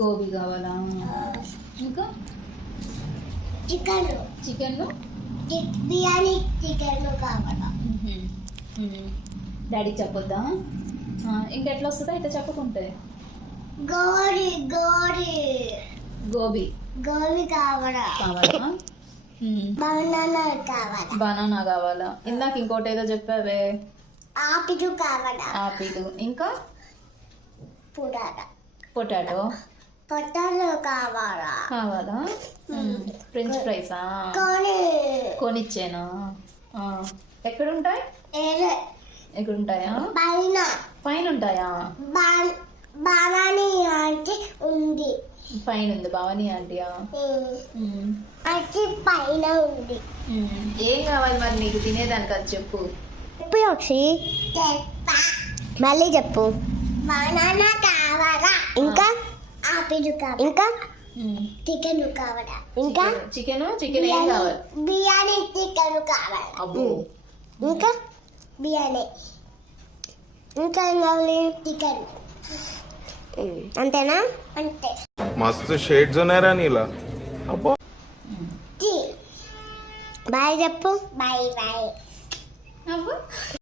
గోబీ కావాలా? ఇంకా chicken chicken, biryani chicken కావాలా? డాడీకి చెప్పొద్దా? ఇంకెట్లా వస్తుందా అయితే చెప్పకుంటే? గోరి గోబీ గోబీ కావాలా? కావాలా? బనానా కావాలా? బనానా కావాలా? ఇందాక ఇంకోటి ఏదో చెప్పావే. ఆపిల్ కావాలా? ఆపిల్. ఇంకా పొటాటో పొటాటో కావాలా? కావాలా? ఫ్రెంచ్ ఫ్రైసా? కొనిచ్చేనా? ఎక్కడుంటాయి? ఎక్కడుంటాయా? పైన ఉంటాయా? భవానీ ఆంటీ ఉంది. పైన ఉంది భవానీ ఆంటీయా? అది పైన ఉంది. ఏం కావాలి మరి నీకు తినేదానికి? అది చెప్పు. చెప్పు ఒకసి. మళ్ళీ చెప్పు. బనానా కావాలా? ఇంకా ఆపిల్ కావాలా? ఇంకా చికెన్ కావాలా? ఇంకా చికెన్ ఏం కావాలి? బిర్యానీ చికెన్ కావాలా? అబ్బో. ఇంకా బిర్యానీ. ఇంకా ఏం కావాలి? చికెన్. అంతేనా? అంతే. మస్తు షేడ్స్ ఉన్నాయరా నీలా. అబ్బో. బాయ్ చెప్పు. బాయ్. అబ్బో.